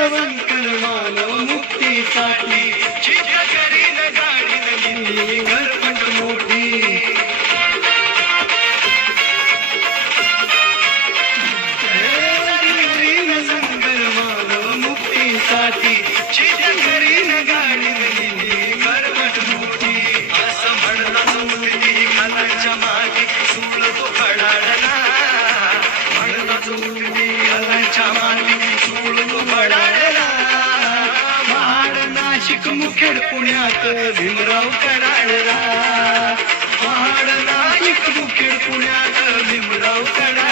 वंकल मानव मुक्तीसाठी चित करीन गाडी घरपट मोठी वंकल मानव मुक्तीसाठी चित करीन गाडी घरपट मोठी असं म्हणतात मुक्ती खालाच्या मागे सूळ तो कडाडला म्हणतात मुक्ती खालाच्या मागे सूळ तो कडाडला महाड नाशिक मुखेड पुण्यात भीमराव कडाडला महाड नाशिक मुखेड पुण्यात भीमराव कडाडला